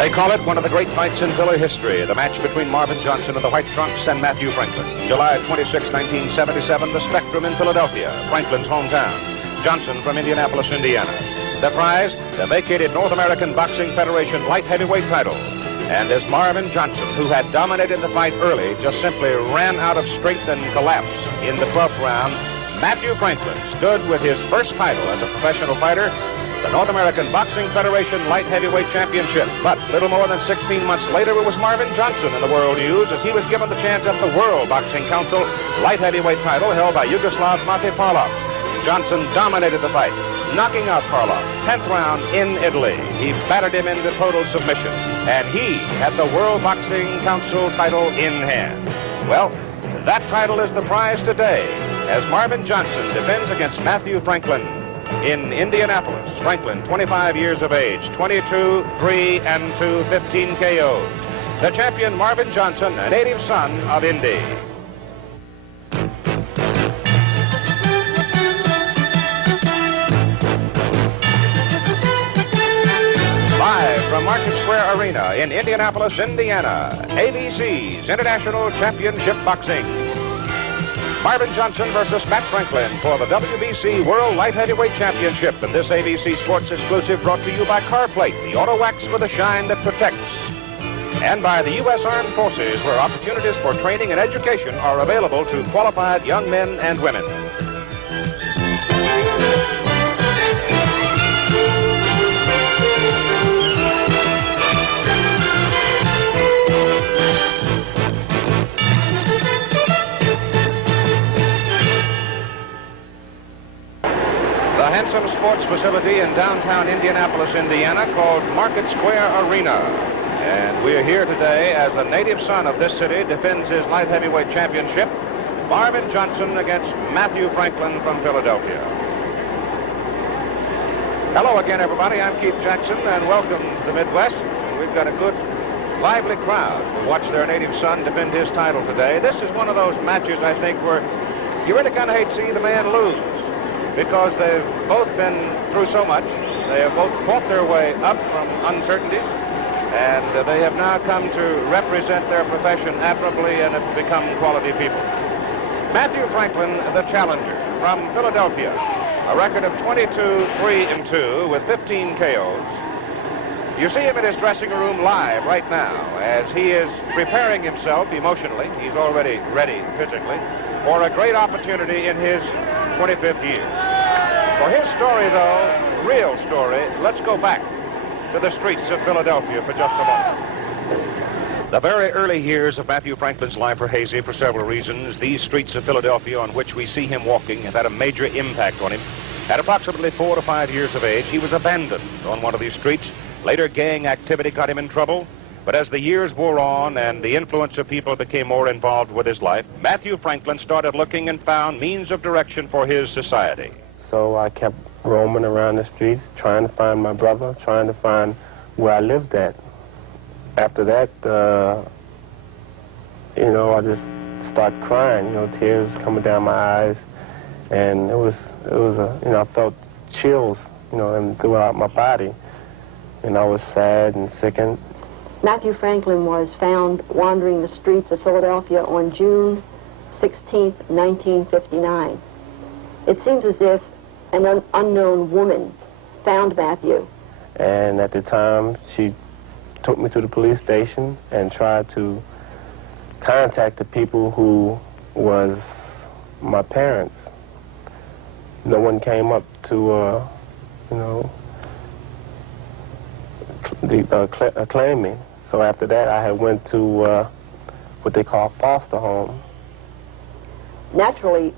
They call it one of the great fights in Philly history, the match between Marvin Johnson of the White Trunks and Matthew Franklin. July 26, 1977, the Spectrum in Philadelphia, Franklin's hometown. Johnson from Indianapolis, Indiana. The prize, the vacated North American Boxing Federation light heavyweight title. And as Marvin Johnson, who had dominated the fight early, just simply ran out of strength and collapsed in the 12th round, Matthew Franklin stood with his first title as a professional fighter, the North American Boxing Federation Light Heavyweight Championship. But little more than 16 months later, it was Marvin Johnson in the world news as he was given the chance at the World Boxing Council Light Heavyweight title held by Yugoslav Mate Parlov. Johnson dominated the fight, knocking out Parlov. 10th round in Italy. He battered him into total submission, and he had the World Boxing Council title in hand. Well, that title is the prize today as Marvin Johnson defends against Matthew Franklin in Indianapolis. Franklin, 25 years of age, 22, 3 and 2, 15 KOs. The champion Marvin Johnson, a native son of Indy. Live from Market Square Arena in Indianapolis, Indiana, ABC's International Championship Boxing. Marvin Johnson versus Matt Franklin for the WBC World Light Heavyweight Championship. And this ABC Sports exclusive brought to you by CarPlate, the auto wax with a shine that protects. And by the U.S. Armed Forces, where opportunities for training and education are available to qualified young men and women. The handsome sports facility in downtown Indianapolis, Indiana, called Market Square Arena. And we're here today as a native son of this city defends his light heavyweight championship. Marvin Johnson against Matthew Franklin from Philadelphia. Hello again, everybody. I'm Keith Jackson, and welcome to the Midwest. We've got a good, lively crowd who watch their native son defend his title today. This is one of those matches, I think, where you really kind of hate to see the man lose, because they've both been through so much. They have both fought their way up from uncertainties, and they have now come to represent their profession admirably and have become quality people. Matthew Franklin, the challenger from Philadelphia, a record of 22, 3 and 2 with 15 KOs. You see him in his dressing room live right now as he is preparing himself emotionally. He's already ready physically for a great opportunity in his 25th year. For his story, though, real story, let's go back to the streets of Philadelphia for just a moment. The very early years of Matthew Franklin's life are hazy for several reasons. These streets of Philadelphia on which we see him walking have had a major impact on him. At approximately 4 to 5 years of age, he was abandoned on one of these streets. Later, gang activity got him in trouble. But as the years wore on and the influence of people became more involved with his life, Matthew Franklin started looking and found means of direction for his society. So I kept roaming around the streets, trying to find my brother, trying to find where I lived at. After that, I just started crying, tears coming down my eyes. And I felt chills, throughout my body. And I was sad and sickened. Matthew Franklin was found wandering the streets of Philadelphia on June 16, 1959. It seems as if an unknown woman found Matthew. And at the time, she took me to the police station and tried to contact the people who was my parents. No one came up to, claim me. So after that, I had went to what they call foster home. Naturally,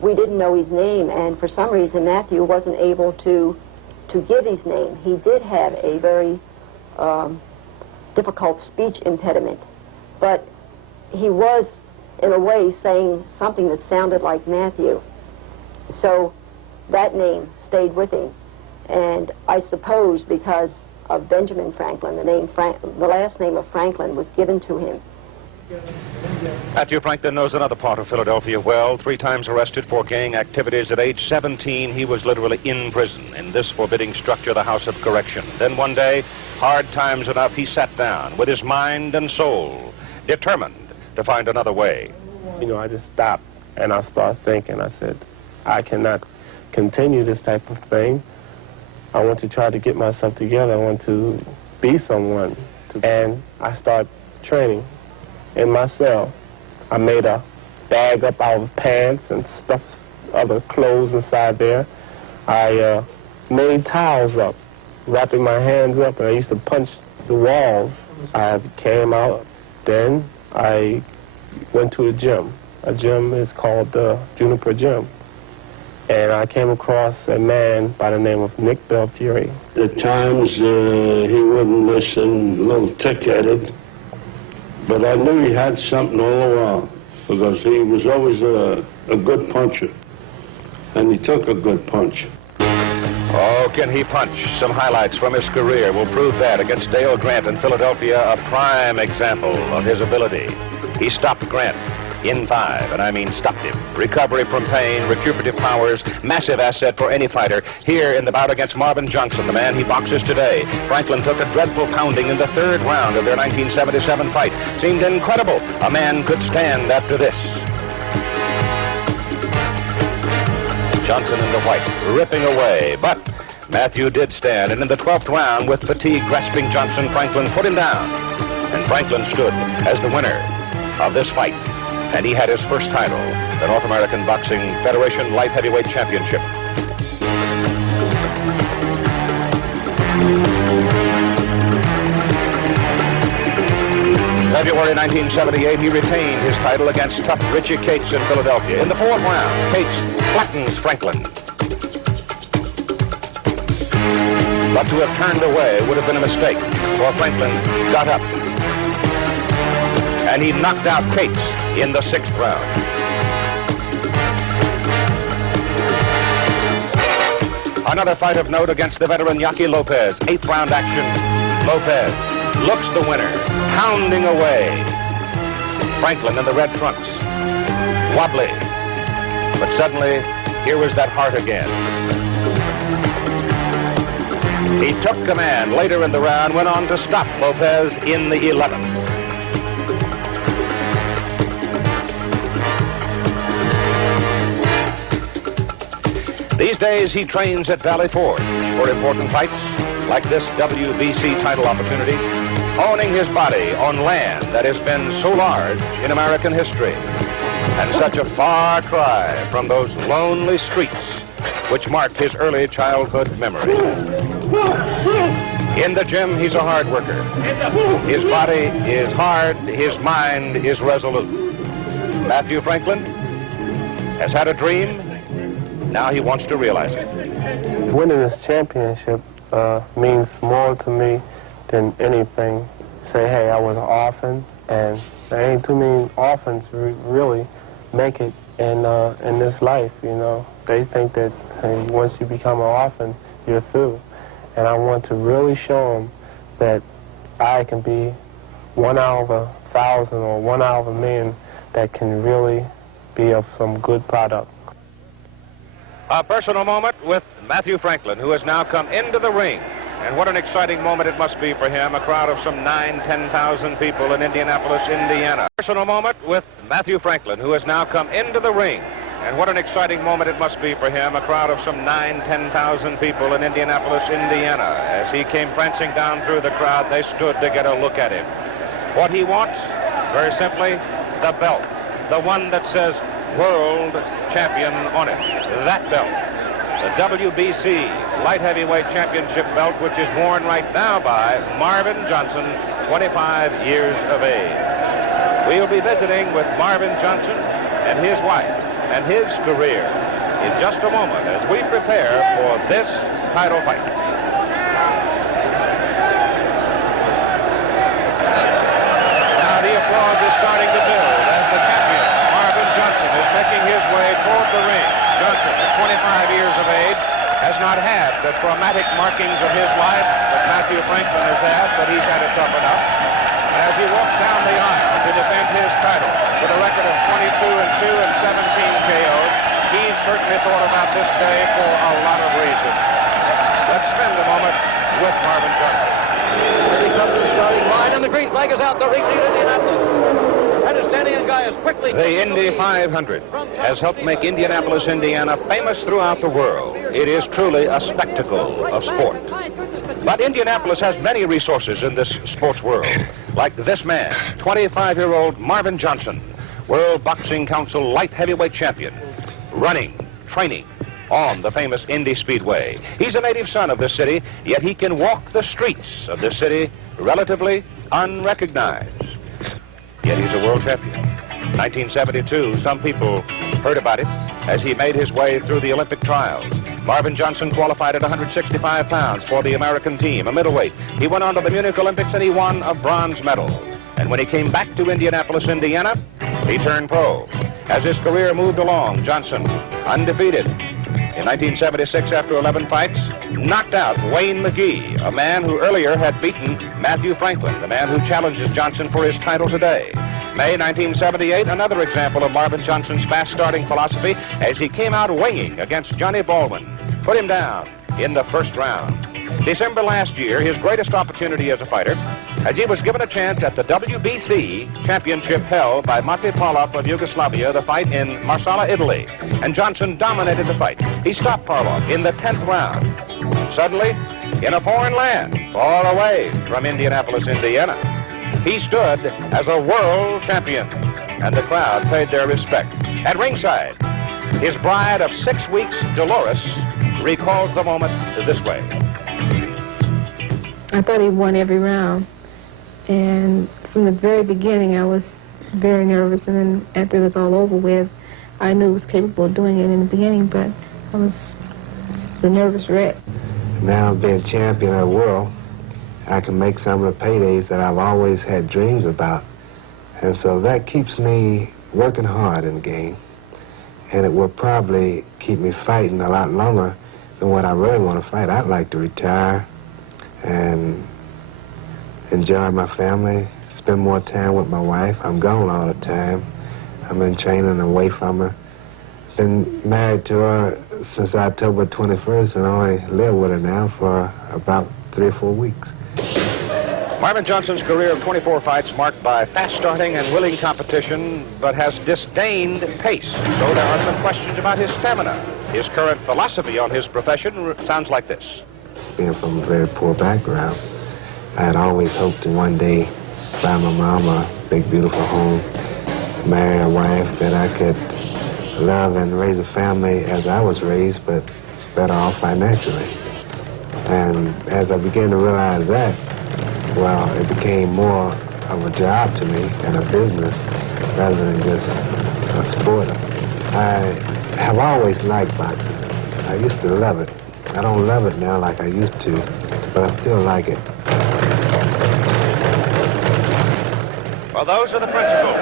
we didn't know his name, and for some reason, Matthew wasn't able to give his name. He did have a very difficult speech impediment, but he was, in a way, saying something that sounded like Matthew. So that name stayed with him, and I suppose because of Benjamin Franklin, the last name of Franklin was given to him. Matthew Franklin knows another part of Philadelphia well. 3 times arrested for gang activities. At age 17, he was literally in prison in this forbidding structure, the House of Correction. Then one day, Hard times enough, he sat down with his mind and soul, determined to find another way. You know, I just stopped and I started thinking. I said, I cannot continue this type of thing. I want to try to get myself together. I want to be someone. And I started training in my cell. I made a bag up out of pants and stuffed other clothes inside there. I made towels up, wrapping my hands up, and I used to punch the walls. I came out, then I went to a gym. A gym is called the Juniper Gym. And I came across a man by the name of Nick Belfiore. At times he wouldn't listen, a little tick-headed, but I knew he had something all the while because he was always a good puncher, and he took a good punch. Oh, can he punch? Some highlights from his career will prove that against Dale Grant in Philadelphia, a prime example of his ability. He stopped Grant in 5, and I mean stopped him. Recovery from pain, recuperative powers, massive asset for any fighter. Here in the bout against Marvin Johnson, the man he boxes today, Franklin took a dreadful pounding in the 3rd round of their 1977 fight. Seemed incredible a man could stand after this. Johnson in the white, ripping away, but Matthew did stand, and in the 12th round, with fatigue grasping Johnson, Franklin put him down. And Franklin stood as the winner of this fight. And he had his first title, the North American Boxing Federation Light Heavyweight Championship. February 1978, he retained his title against tough Richie Cates in Philadelphia. In the 4th round, Cates flattens Franklin. But to have turned away would have been a mistake, for Franklin got up. And he knocked out Cates in the 6th round. Another fight of note against the veteran Yaqui Lopez. 8th round action. Lopez looks the winner, pounding away. Franklin in the red trunks. Wobbly. But suddenly, here was that heart again. He took command later in the round, went on to stop Lopez in the 11th. These days, he trains at Valley Forge for important fights like this WBC title opportunity, owning his body on land that has been so large in American history, and such a far cry from those lonely streets which marked his early childhood memory. In the gym, he's a hard worker. His body is hard, his mind is resolute. Matthew Franklin has had a dream. Now he wants to realize it. Winning this championship means more to me than anything. Say, hey, I was an orphan, and there ain't too many orphans really make it in this life, you know. They think that hey, once you become an orphan, you're through. And I want to really show them that I can be one out of 1,000 or one out of 1,000,000 that can really be of some good product. A personal moment with Matthew Franklin, who has now come into the ring. And what an exciting moment it must be for him, a crowd of some 9,000-10,000 people in Indianapolis, Indiana. Personal moment with Matthew Franklin, who has now come into the ring. And what an exciting moment it must be for him, a crowd of some 9,000-10,000 people in Indianapolis, Indiana. As he came prancing down through the crowd, they stood to get a look at him. What he wants, very simply, the belt, the one that says World Champion on it. That belt, the WBC Light Heavyweight Championship belt, which is worn right now by Marvin Johnson, 25 years of age. We'll be visiting with Marvin Johnson and his wife and his career in just a moment as we prepare for this title fight. Now the applause is starting to build as the champion, Marvin Johnson, is making his way toward the ring. Johnson, at 25 years of age, has not had the traumatic markings of his life that Matthew Franklin has had, but he's had it tough enough. As he walks down the aisle to defend his title with a record of 22-2 and 17 KOs, he's certainly thought about this day for a lot of reasons. Let's spend a moment with Marvin Johnson. figures out the race lead in Indianapolis. And is Danny Guy is quickly... The Indy 500 has helped make Indianapolis, Indiana famous throughout the world. It is truly a spectacle of sport. But Indianapolis has many resources in this sports world, like this man, 25-year-old Marvin Johnson, World Boxing Council light heavyweight champion, running, training on the famous Indy Speedway. He's a native son of this city, yet he can walk the streets of this city relatively unrecognized. Yet he's a world champion. 1972, some people heard about it as he made his way through the Olympic trials. Marvin Johnson qualified at 165 pounds for the American team, a middleweight. He went on to the Munich Olympics and he won a bronze medal. And when he came back to Indianapolis, Indiana, he turned pro. As his career moved along, Johnson, undefeated, in 1976, after 11 fights, knocked out Wayne McGee, a man who earlier had beaten Matthew Franklin, the man who challenges Johnson for his title today. May 1978, another example of Marvin Johnson's fast-starting philosophy as he came out winging against Johnny Baldwin, put him down in the first round. December last year, his greatest opportunity as a fighter, as he was given a chance at the WBC championship held by Mate Parlov of Yugoslavia, the fight in Marsala, Italy. And Johnson dominated the fight. He stopped Parlov in the 10th round. Suddenly, in a foreign land, far away from Indianapolis, Indiana, he stood as a world champion, and the crowd paid their respect. At ringside, his bride of 6 weeks, Dolores, recalls the moment this way. I thought he won every round, and from the very beginning I was very nervous, and then after it was all over with, I knew he was capable of doing it in the beginning, but I was just a nervous wreck. Now being champion of the world, I can make some of the paydays that I've always had dreams about. And so that keeps me working hard in the game. And it will probably keep me fighting a lot longer than what I really want to fight. I'd like to retire and enjoy my family, spend more time with my wife. I'm gone all the time. I'm in training away from her. Been married to her since October 21st and only live with her now for about 3 or 4 weeks. Marvin Johnson's career of 24 fights marked by fast starting and willing competition, but has disdained pace. So there are some questions about his stamina. His current philosophy on his profession sounds like this. Being from a very poor background, I had always hoped to one day buy my mom a big, beautiful home, marry a wife that I could love and raise a family as I was raised, but better off financially. And as I began to realize that, well, it became more of a job to me and a business rather than just a sport. I have always liked boxing. I used to love it. I don't love it now like I used to, but I still like it. Well, those are the principles.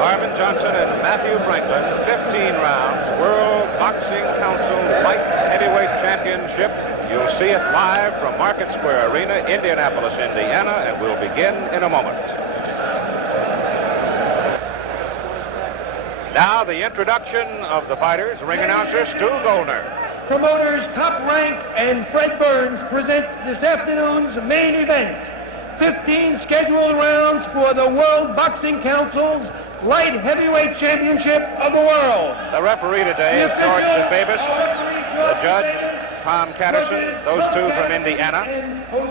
Marvin Johnson and Matthew Franklin, 15 rounds, World Boxing Council Light Heavyweight Championship. You'll see it live from Market Square Arena, Indianapolis, Indiana, and we'll begin in a moment. Now, the introduction of the fighters. Ring announcer, Stu Goldner. Promoters Top Rank and Fred Burns present this afternoon's main event. 15 scheduled rounds for the World Boxing Council's Light Heavyweight Championship of the world. The referee today is George DeFavis. The judge, Tom Catterson, those two from Indiana.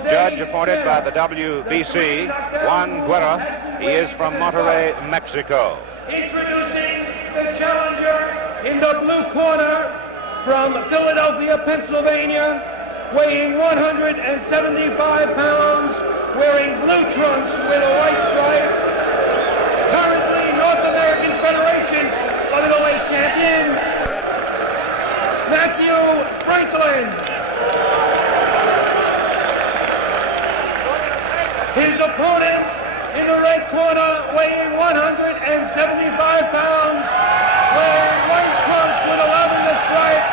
Judge appointed by the WBC, Juan Guerra. He is from Monterrey, Mexico. Introducing the challenger in the blue corner from Philadelphia, Pennsylvania, weighing 175 pounds, wearing blue trunks with a white stripe. Currently North American Federation Middleweight Champion, Matthew Franklin. His opponent in the red corner, weighing 175 pounds, wearing white trunks with a lavender stripe,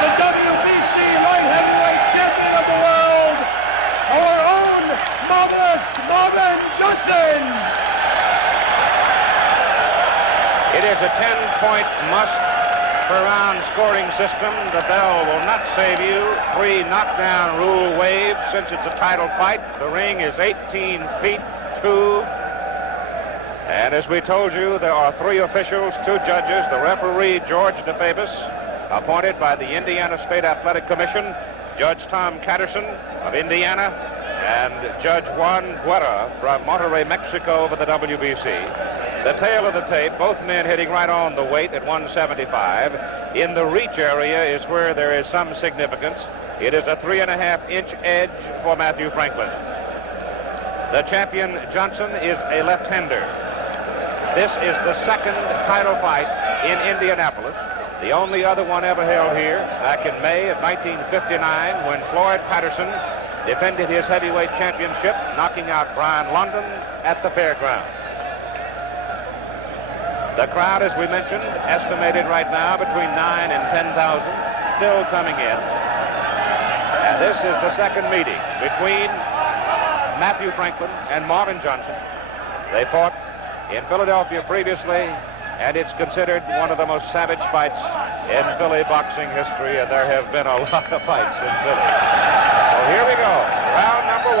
the WBC light heavyweight champion of the world, our own Marvin Johnson. It is a 10-point must per round scoring system. The bell will not save you. 3 knockdown rule waived since it's a title fight. The ring is 18 feet 2. And as we told you, there are 3 officials, 2 judges, the referee, George DeFabis, appointed by the Indiana State Athletic Commission, Judge Tom Catterson of Indiana, and Judge Juan Guerra from Monterrey, Mexico for the WBC. The tail of the tape, both men hitting right on the weight at 175. In the reach area is where there is some significance. It is a 3.5-inch edge for Matthew Franklin. The champion, Johnson, is a left-hander. This is the 2nd title fight in Indianapolis. The only other one ever held here back in May of 1959 when Floyd Patterson defended his heavyweight championship, knocking out Brian London at the fairgrounds. The crowd, as we mentioned, estimated right now between 9,000 and 10,000, still coming in. And this is the 2nd meeting between Matthew Franklin and Marvin Johnson. They fought in Philadelphia previously, and it's considered one of the most savage fights in Philly boxing history, and there have been a lot of fights in Philly. So here we go, round number 1.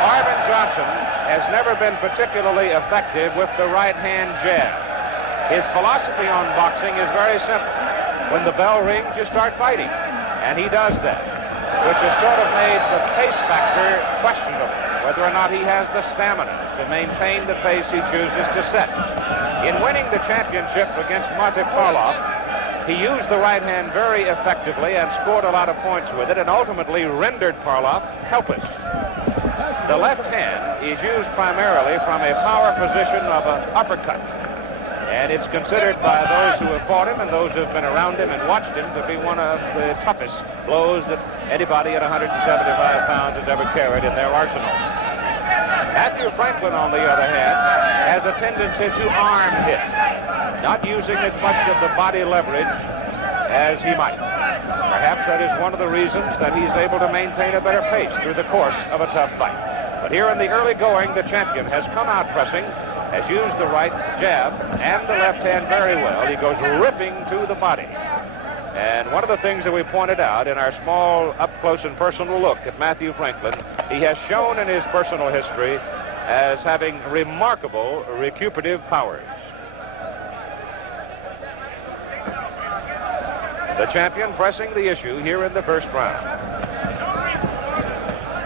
Marvin Johnson has never been particularly effective with the right-hand jab. His philosophy on boxing is very simple. When the bell rings, you start fighting, and he does that, which has sort of made the pace factor questionable, whether or not he has the stamina to maintain the pace he chooses to set. In winning the championship against Monte Karloff, he used the right hand very effectively and scored a lot of points with it, and ultimately rendered Karloff helpless. The left hand is used primarily from a power position of an uppercut, and it's considered by those who have fought him and those who have been around him and watched him to be one of the toughest blows that anybody at 175 pounds has ever carried in their arsenal. Matthew Franklin, on the other hand, has a tendency to arm hit, not using as much of the body leverage as he might. Perhaps that is one of the reasons that he's able to maintain a better pace through the course of a tough fight. But here in the early going, the champion has come out pressing, has used the right jab and the left hand very well. He goes ripping to the body. And one of the things that we pointed out in our small up-close and personal look at Matthew Franklin, he has shown in his personal history as having remarkable recuperative powers. The champion pressing the issue here in the first round.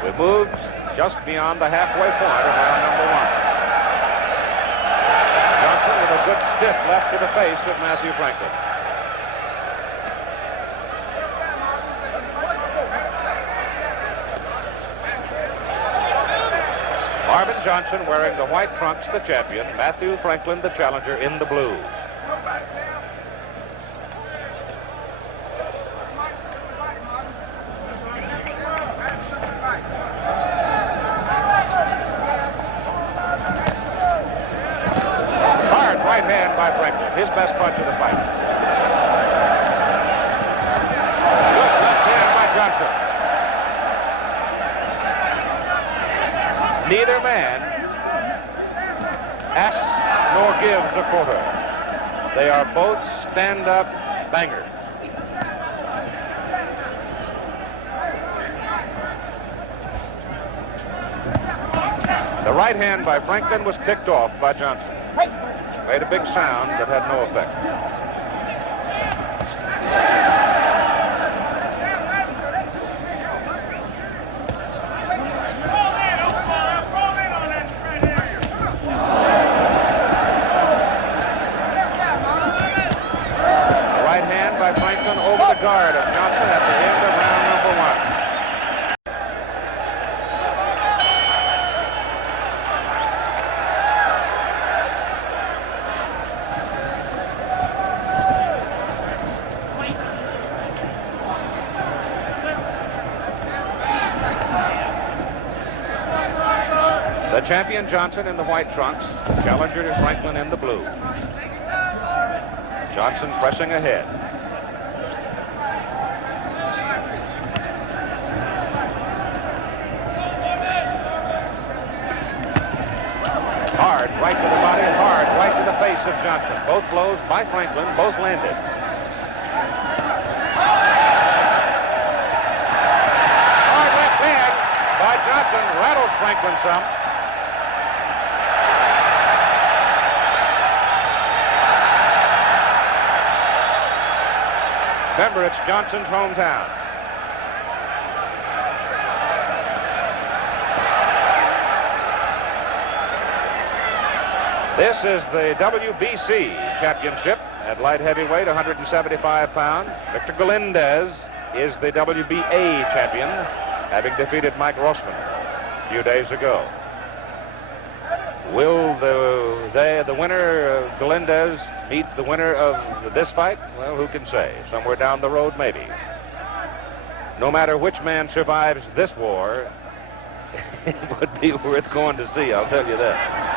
We moved just beyond the halfway point of round number 1. Johnson with a good stiff left to the face of Matthew Franklin. Marvin Johnson wearing the white trunks, the champion. Matthew Franklin, the challenger, in the blue. Hard right hand by Franklin, his best punch of the fight. Good left hand by Johnson. Neither man asks nor gives a quarter. They are both stand-up bangers. The right hand by Franklin was picked off by Johnson. Made a big sound that had no effect. Guard of Johnson at the end of round number 1. The champion Johnson in the white trunks, the challenger Franklin in the blue. Johnson pressing ahead. Hard right to the body, hard right to the face face of Johnson. Both blows by Franklin, both landed. Hard left hand by Johnson rattles Franklin some. Remember, it's Johnson's hometown. This is the WBC championship at light heavyweight, 175 pounds. Victor Galindez is the WBA champion, having defeated Mike Rossman a few days ago. Will the winner, Galindez, meet the winner of this fight? Well, who can say? Somewhere down the road, maybe. No matter which man survives this war, it would be worth going to see, I'll tell you that.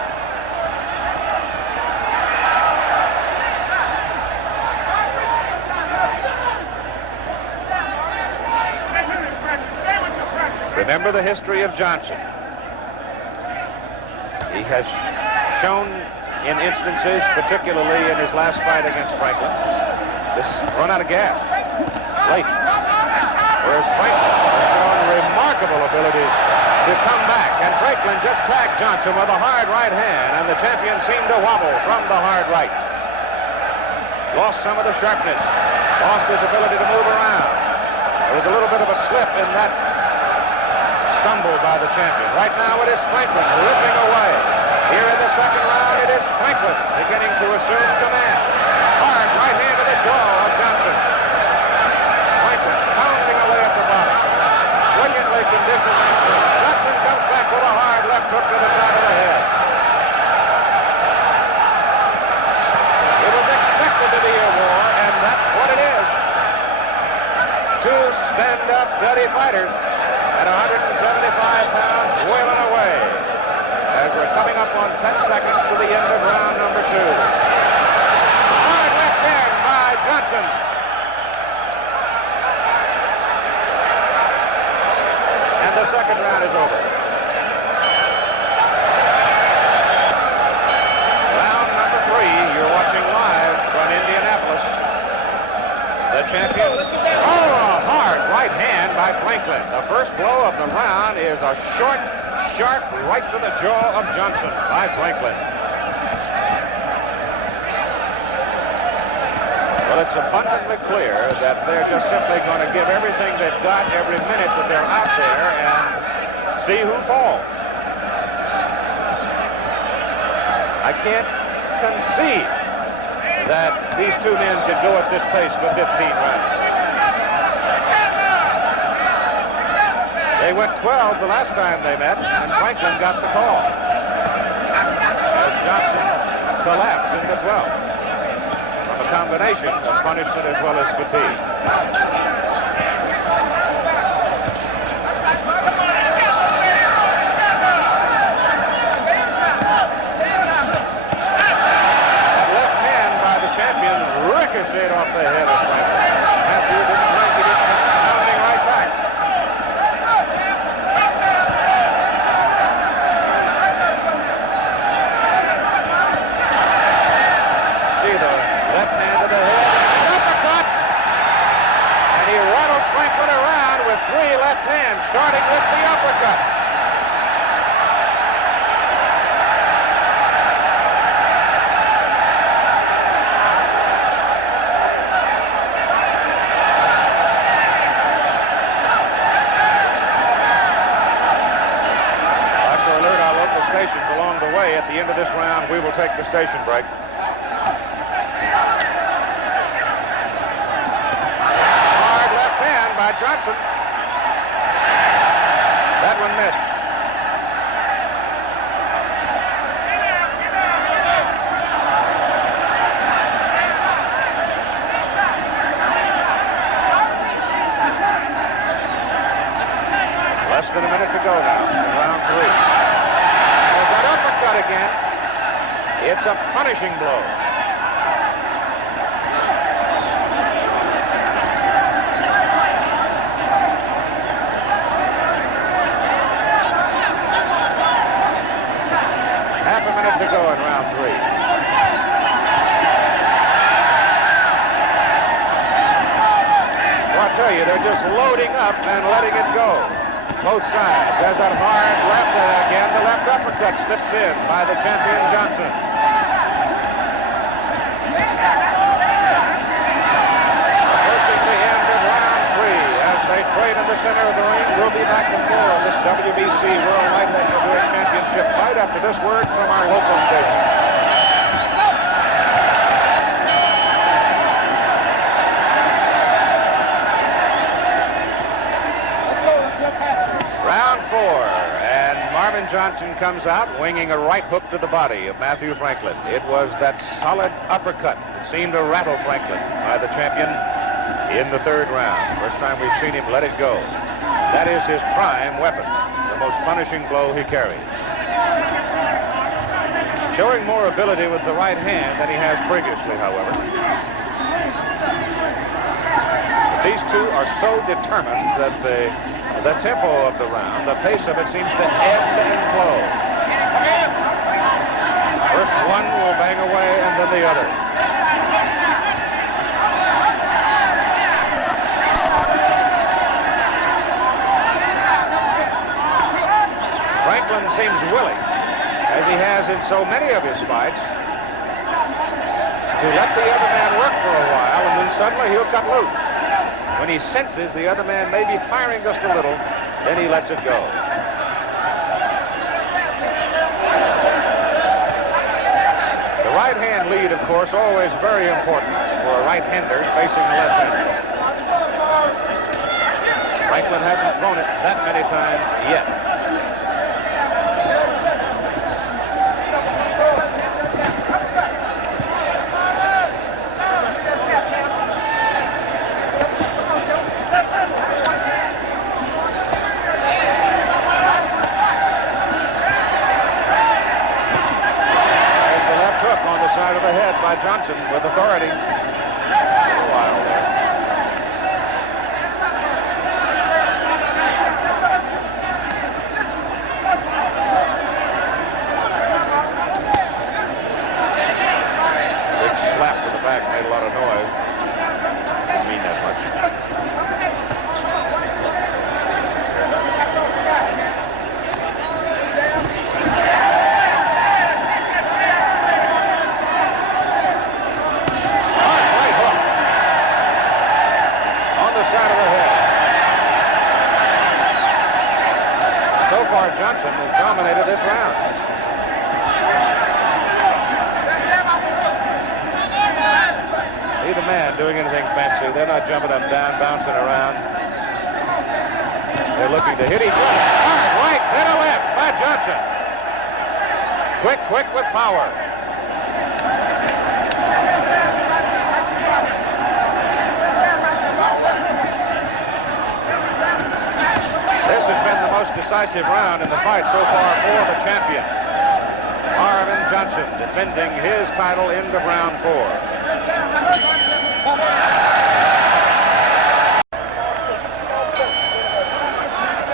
Remember the history of Johnson. He has shown in instances, particularly in his last fight against Franklin, this run out of gas late. Whereas Franklin has shown remarkable abilities to come back. And Franklin just tagged Johnson with a hard right hand, and the champion seemed to wobble from the hard right. Lost some of the sharpness, lost his ability to move around. There was a little bit of a slip in that stumble by the champion. Right now it is Franklin ripping away. Here in the second round it is Franklin beginning to assume command. Hard right hand to the jaw of Johnson. Franklin pounding away at the bottom. Brilliantly conditioned. Johnson comes back with a hard left hook to the side of the head. It was expected to be a war, and that's what it is. Two stand-up, dirty fighters at 175 pounds, boiling away as we're coming up on 10 seconds to the end of round number 2. Hard left hand by Johnson. And the second round is over. Round number 3, you're watching live from Indianapolis. The champion. Oh, a hard right hand by Franklin. The first blow of the round is a short, sharp right to the jaw of Johnson by Franklin. Well, it's abundantly clear that they're just simply going to give everything they've got every minute that they're out there and see who falls. I can't conceive that these two men could go at this pace for 15 rounds. They went 12 the last time they met, and Franklin got the call as Johnson collapsed in the 12th from a combination of punishment as well as fatigue. That left hand by the champion ricocheted off the head of Franklin. Matthew didn't blink, he just kept pounding right back. Franklin around with 3 left hands, starting with the uppercut. I'll have to alert our local stations along the way. At the end of this round, we will take the station break. By Johnson. That one missed. Less than a minute to go now in round 3. There's that uppercut again. It's a punishing blow. To go in round 3. They're just loading up and letting it go. Both sides. There's that hard left, and again the left uppercut slips in by the champion Johnson. Approaching the end of round 3 as they trade in the center of the ring. We'll be back to 4 of this WBC World Light Heavyweight Championship fight after this word from our local station. Round 4, and Marvin Johnson comes out winging a right hook to the body of Matthew Franklin. It was that solid uppercut that seemed to rattle Franklin by the champion in the 3rd round. First time we've seen him let it go. That is his prime weapon, the most punishing blow he carried. Showing more ability with the right hand than he has previously, however. These two are so determined that the tempo of the round, the pace of it seems to ebb and flow. First one will bang away and then the other. Franklin seems willing, as he has in so many of his fights, to let the other man work for a while, and then suddenly he'll cut loose. When he senses the other man may be tiring just a little, then he lets it go. The right hand lead, of course, always very important for a right-hander facing a left-hander. Franklin hasn't thrown it that many times yet. Side of the head by Johnson with authority. A little while there. Big slap to the back made a lot of noise. Didn't mean that much. Side of the head. So far, Johnson has dominated this round. Neither man doing anything fancy. They're not jumping up and down, bouncing around. They're looking to hit each other. Right, then a left by Johnson. Quick with power. This has been the most decisive round in the fight so far for the champion. Marvin Johnson defending his title into round 4.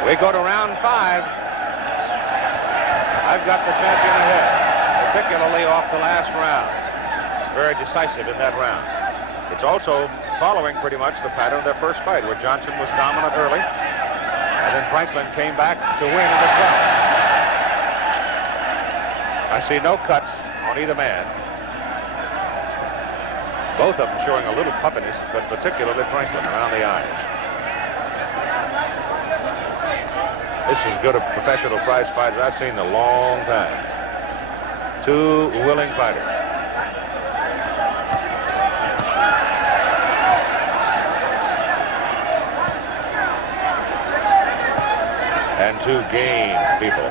We go to round 5. I've got the champion ahead, particularly off the last round. Very decisive in that round. It's also following pretty much the pattern of their first fight, where Johnson was dominant early. And then Franklin came back to win in the 12th. I see no cuts on either man. Both of them showing a little puffiness, but particularly Franklin around the eyes. This is as good a professional prize fight as I've seen in a long time. Two willing fighters. And two game people.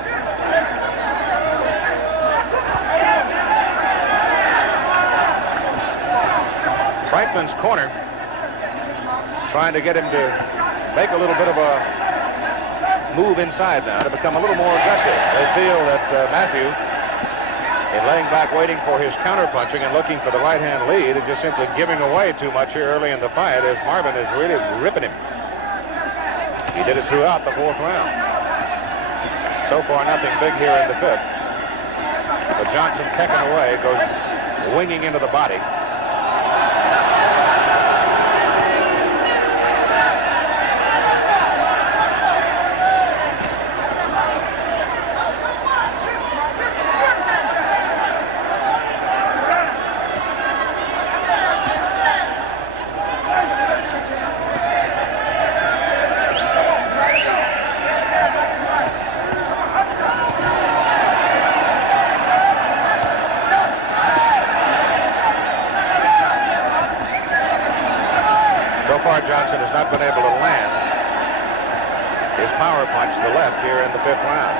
Franklin's corner trying to get him to make a little bit of a move inside now to become a little more aggressive. They feel that Matthew, in laying back waiting for his counterpunching and looking for the right hand lead, is just simply giving away too much here early in the fight, as Marvin is really ripping him. He did it throughout the 4th round. So far, nothing big here in the 5th. But Johnson pecking away, goes winging into the body. Johnson has not been able to land his power punch, the left, here in the 5th round.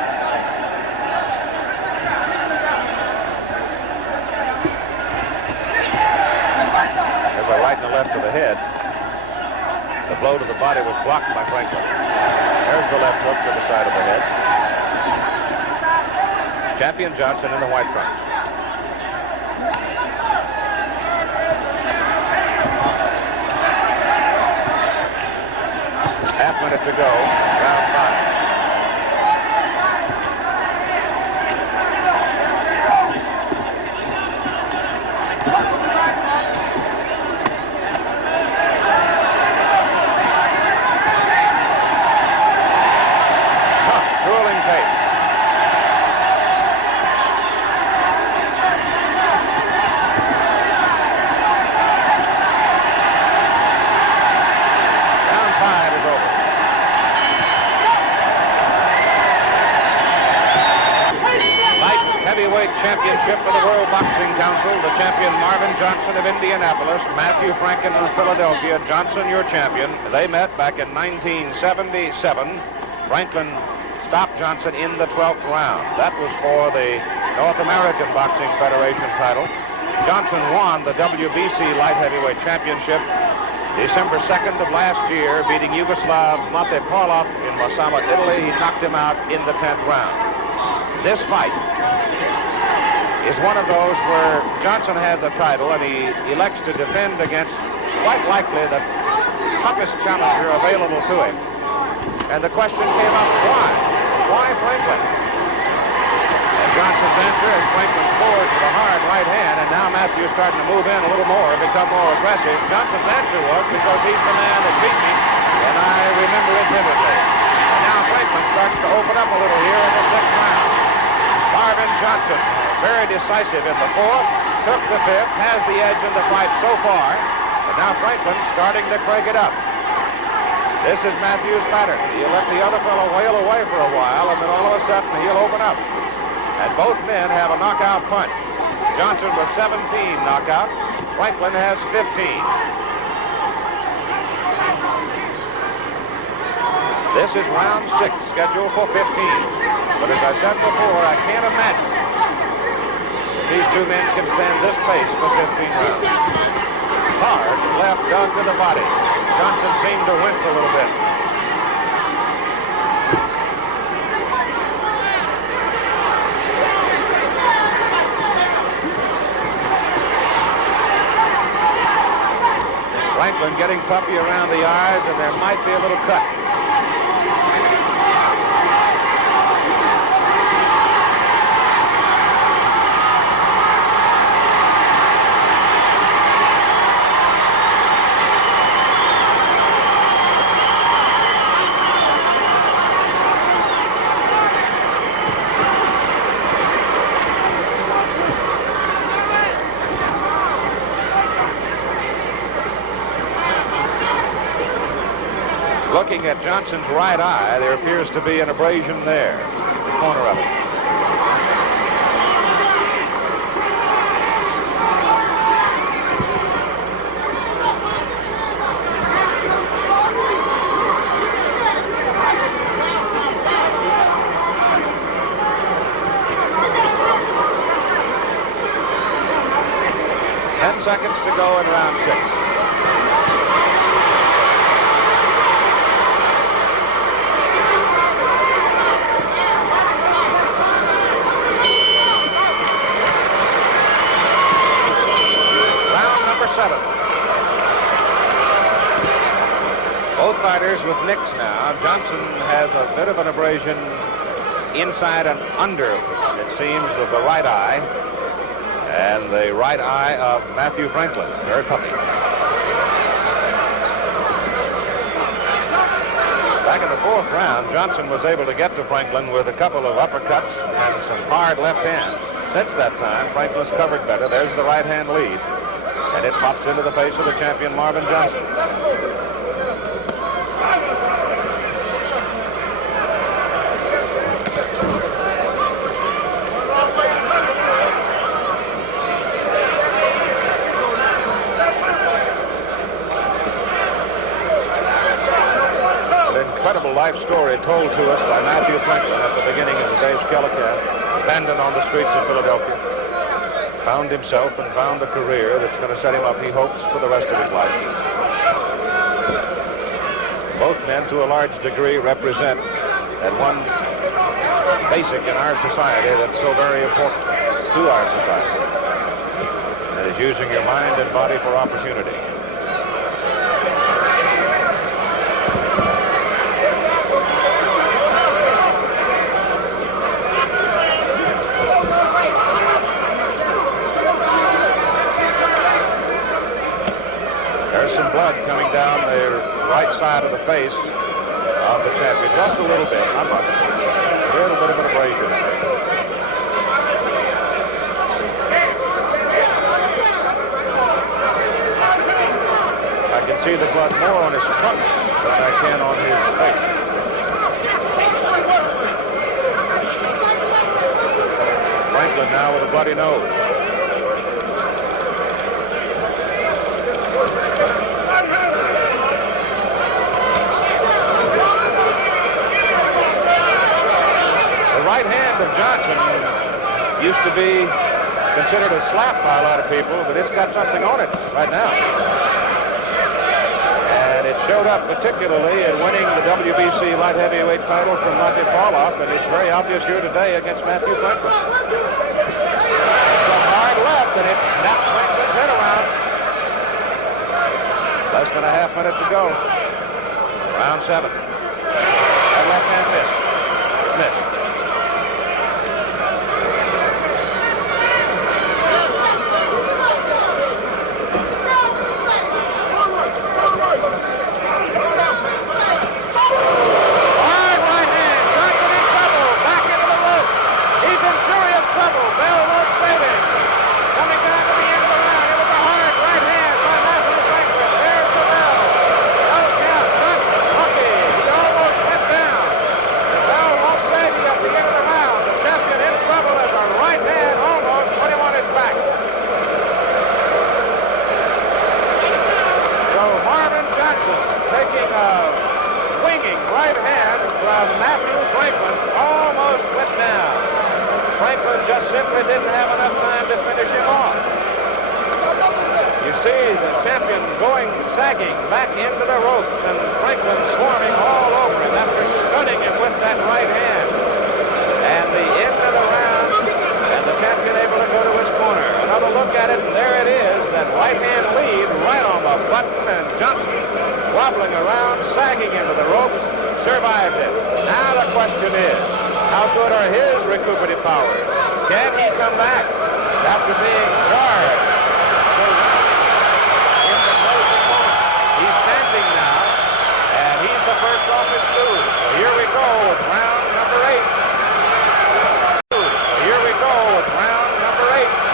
There's a right and a left to the head. The blow to the body was blocked by Franklin. There's the left hook to the side of the head. Champion Johnson in the white trunks. Half minute to go, round 5. Tough, grueling pace. Round 5 is over. Heavyweight championship for the World Boxing Council. The champion Marvin Johnson of Indianapolis, Matthew Franklin of Philadelphia. Johnson, your champion. They met back in 1977. Franklin stopped Johnson in the 12th round. That was for the North American Boxing Federation title. Johnson won the WBC light heavyweight championship December 2nd of last year, beating Yugoslav Mate Parlov in Marsala, Italy. He knocked him out in the 10th round. This fight is one of those where Johnson has a title and he elects to defend against quite likely the toughest challenger available to him. And the question came up, why? Why Franklin? And Johnson's answer is Franklin scores with a hard right hand, and now Matthew's starting to move in a little more, become more aggressive. Johnson's answer was because he's the man that beat me, and I remember it vividly. And now Franklin starts to open up a little here in the 6th round. Marvin Johnson, very decisive in the 4th, took the 5th, has the edge in the fight so far, but now Franklin's starting to crank it up. This is Matthew's pattern. He'll let the other fellow wail away for a while, and then all of a sudden he'll open up. And both men have a knockout punch. Johnson with 17 knockout. Franklin has 15. This is round 6, scheduled for 15. But as I said before, I can't imagine these two men can stand this pace for 15 rounds. Hard left dug to the body. Johnson seemed to wince a little bit. Franklin getting puffy around the eyes, and there might be a little cut. Looking at Johnson's right eye, there appears to be an abrasion there, the corner of it. Seconds to go in round 6. Round number 7. Both fighters with nicks now. Johnson has a bit of an abrasion inside and under, it seems, of the right eye. And the right eye of Matthew Franklin, very puffy. Back in the 4th round, Johnson was able to get to Franklin with a couple of uppercuts and some hard left hands. Since that time, Franklin's covered better. There's the right hand lead, and it pops into the face of the champion, Marvin Johnson. incredible life story told to us by Matthew Franklin at the beginning of today's telecast. Abandoned on the streets of Philadelphia. Found himself and found a career that's going to set him up, he hopes, for the rest of his life. Both men, to a large degree, represent that one basic in our society that's so very important to our society. That is using your mind and body for opportunity. There's some blood coming down the right side of the face of the champion. Just a little bit, not much. A little bit of an abrasion there. I can see the blood more on his trunks than I can on his face. Franklin now with a bloody nose. The right hand of Johnson used to be considered a slap by a lot of people, but it's got something on it right now. And it showed up particularly in winning the WBC light heavyweight title from Monty Pauloff, and it's very obvious here today against Matthew Franklin. It's a hard left, and it snaps Franklin's head around. Less than a half minute to go. Round 7. That left hand missed. Missed. Taking a winging right hand from Matthew Franklin, almost went down. Franklin just simply didn't have enough time to finish him off. You see the champion going, sagging back into the ropes, and Franklin swarming all over him after stunning him with that right hand. And the end of the round, and the champion able to go to his corner. Another look at it, and there it is, that right hand lead right on the button, and Johnson, wobbling around, sagging into the ropes, survived it. Now the question is, how good are his recuperative powers? Can he come back after being jarred so in the closing moment? He's standing now, and he's the first off his stool. So here we go with round number 8. So here we go with round number 8.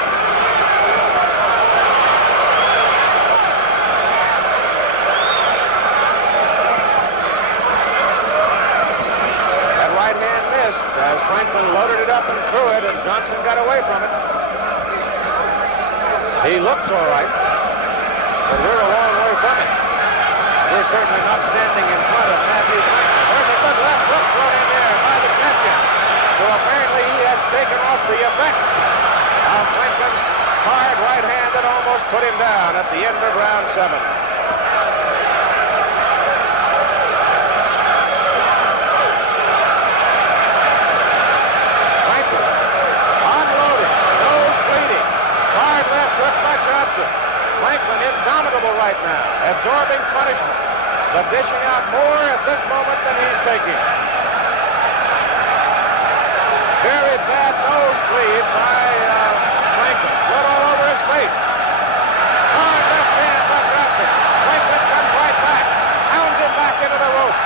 As Franklin loaded it up and threw it, and Johnson got away from it. He looks all right, but we're a long way from it. We're certainly not standing in front of Matthew Franklin. There's a good left hook thrown in there by the champion. So apparently he has shaken off the effects of Franklin's hard right hand that almost put him down at the end of round 7. Franklin indomitable right now, absorbing punishment, but dishing out more at this moment than he's taking. Very bad nosebleed by Franklin. Blood all over his face. Hard left hand by Johnson. Franklin comes right back, hounds him back into the rope.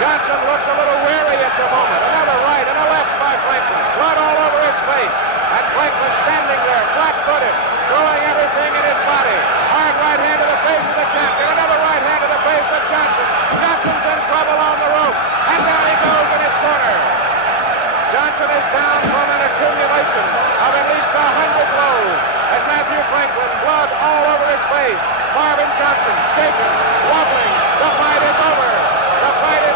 Johnson looks a little weary at the moment. Another right and a left by Franklin. Blood all over his face. And Franklin standing there, flat-footed, throwing everything in his body. Hard right hand to the face of the champion. Another right hand to the face of Johnson. Johnson's in trouble on the ropes. And down he goes in his corner. Johnson is down from an accumulation of at least 100 blows. As Matthew Franklin, blood all over his face. Marvin Johnson, shaken, wobbling. The fight is over. The fight is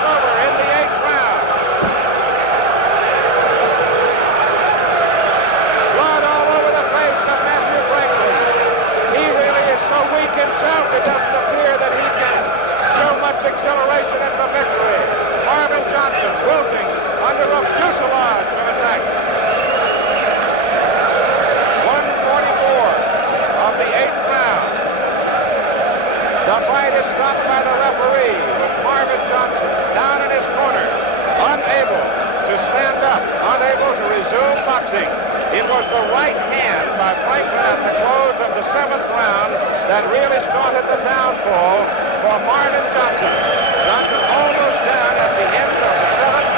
Johnson. Johnson almost down at the end of the 7th.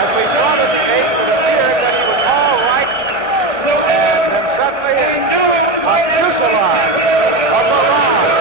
As we started the 8th, it appeared that he was all right. And then suddenly, a fusillade, a barrage.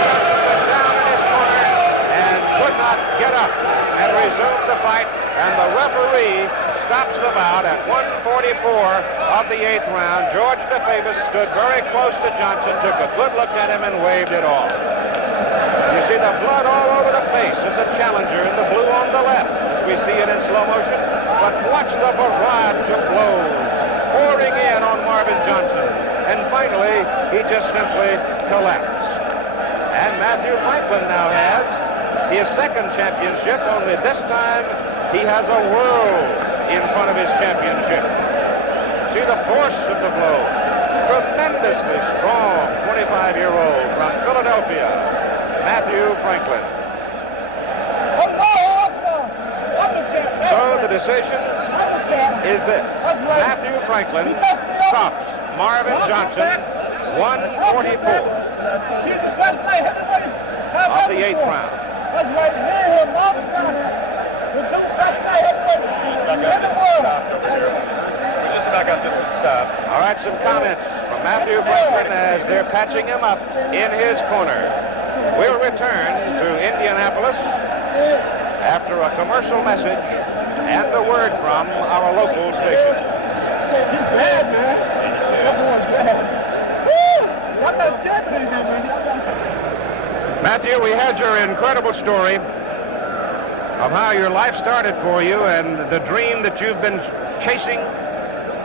Johnson went down in his corner and could not get up and resume the fight. And the referee stops the bout at 1:44 of the 8th round. George DeFavis stood very close to Johnson, took a good look at him, and waved it off. You see the blood all over the face of the challenger in the blue on the left, as we see it in slow motion. But watch the barrage of blows pouring in on Marvin Johnson. And finally, he just simply collapsed. And Matthew Franklin now has his 2nd championship, only this time he has a world in front of his championship. See the force of the blow. Tremendously strong 25-year-old from Philadelphia, Matthew Franklin. So the decision is this. Matthew Franklin stops Marvin Johnson 1:44 of the 8th round. Just about got this one stopped. All right, some comments from Matthew Franklin as they're patching him up in his corner. We'll return to Indianapolis after a commercial message and a word from our local station. He's bad, man. Everyone's bad. Woo! What that champion, man? Matthew, we had your incredible story of how your life started for you and the dream that you've been chasing.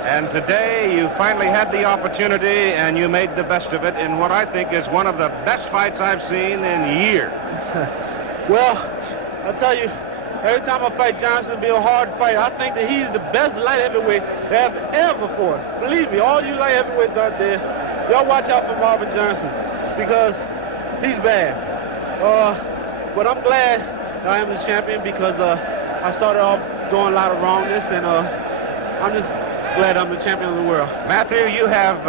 And today you finally had the opportunity and you made the best of it in what I think is one of the best fights I've seen in years. Well, I'll tell you, every time I fight Johnson, it'll be a hard fight. I think that he's the best light heavyweight they have ever fought. Believe me, all you light heavyweights out there, y'all watch out for Marvin Johnson because he's bad. But I'm glad I am the champion because I started off doing a lot of wrongness, and I'm just glad I'm the champion of the world. Matthew, you have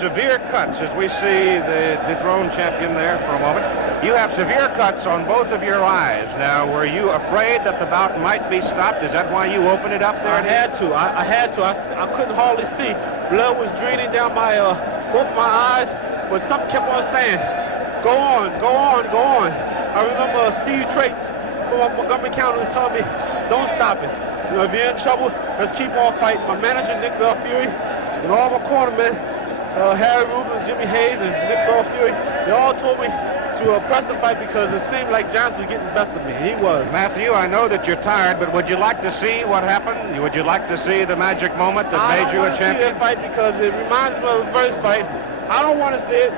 severe cuts, as we see the dethroned champion there for a moment. You have severe cuts on both of your eyes. Now, were you afraid that the bout might be stopped? Is that why you opened it up there? I had to. I couldn't hardly see. Blood was draining down my both my eyes, but something kept on saying, go on, go on, go on. I remember Steve Traits from Montgomery County was telling me, don't stop it. You know, if you're in trouble, let's keep on fighting. My manager, Nick Belfury, and all my cornermen, Harry Rubin, Jimmy Hayes, and Nick Belfury, they all told me to press the fight because it seemed like Johnson was getting the best of me. He was. Matthew, I know that you're tired, but would you like to see what happened? Would you like to see the magic moment that made you a champion? I don't want to see that fight because it reminds me of the first fight. I don't want to see it.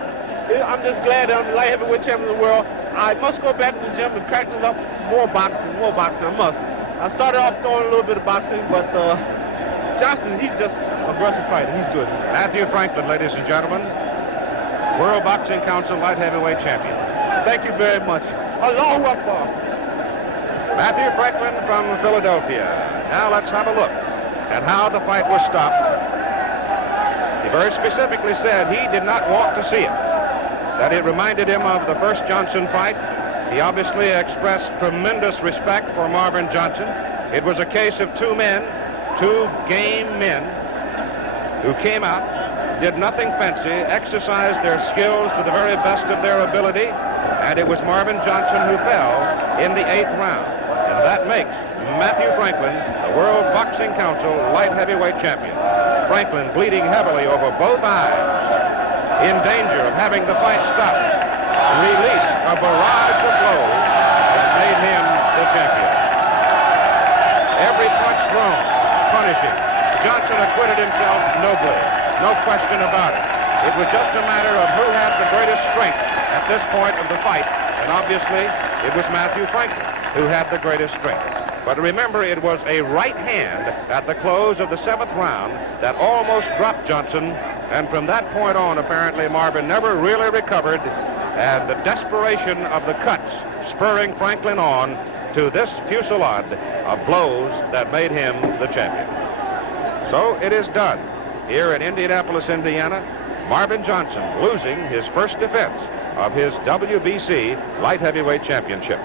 I'm just glad that I'm the light heavyweight champion of the world. I must go back to the gym and practice up more boxing. I must. I started off throwing a little bit of boxing, but Johnson, he's just an aggressive fighter. He's good. Matthew Franklin, ladies and gentlemen, World Boxing Council light heavyweight champion. Thank you very much. Allahu Akbar. Matthew Franklin from Philadelphia. Now let's have a look at how the fight was stopped. He very specifically said he did not want to see it, that it reminded him of the first Johnson fight. He obviously expressed tremendous respect for Marvin Johnson. It was a case of two men, two game men, who came out, did nothing fancy, exercised their skills to the very best of their ability, and it was Marvin Johnson who fell in the 8th round. And that makes Matthew Franklin the World Boxing Council light heavyweight champion. Franklin bleeding heavily over both eyes, in danger of having the fight stopped, released a barrage of blows that made him the champion. Every punch thrown, punishing. Johnson acquitted himself nobly, no question about it. It was just a matter of who had the greatest strength at this point of the fight, and obviously it was Matthew Franklin who had the greatest strength. But remember, it was a right hand at the close of the 7th round that almost dropped Johnson, and from that point on, apparently, Marvin never really recovered, and the desperation of the cuts spurring Franklin on to this fusillade of blows that made him the champion. So it is done here in Indianapolis, Indiana. Marvin Johnson losing his first defense of his WBC light heavyweight championship.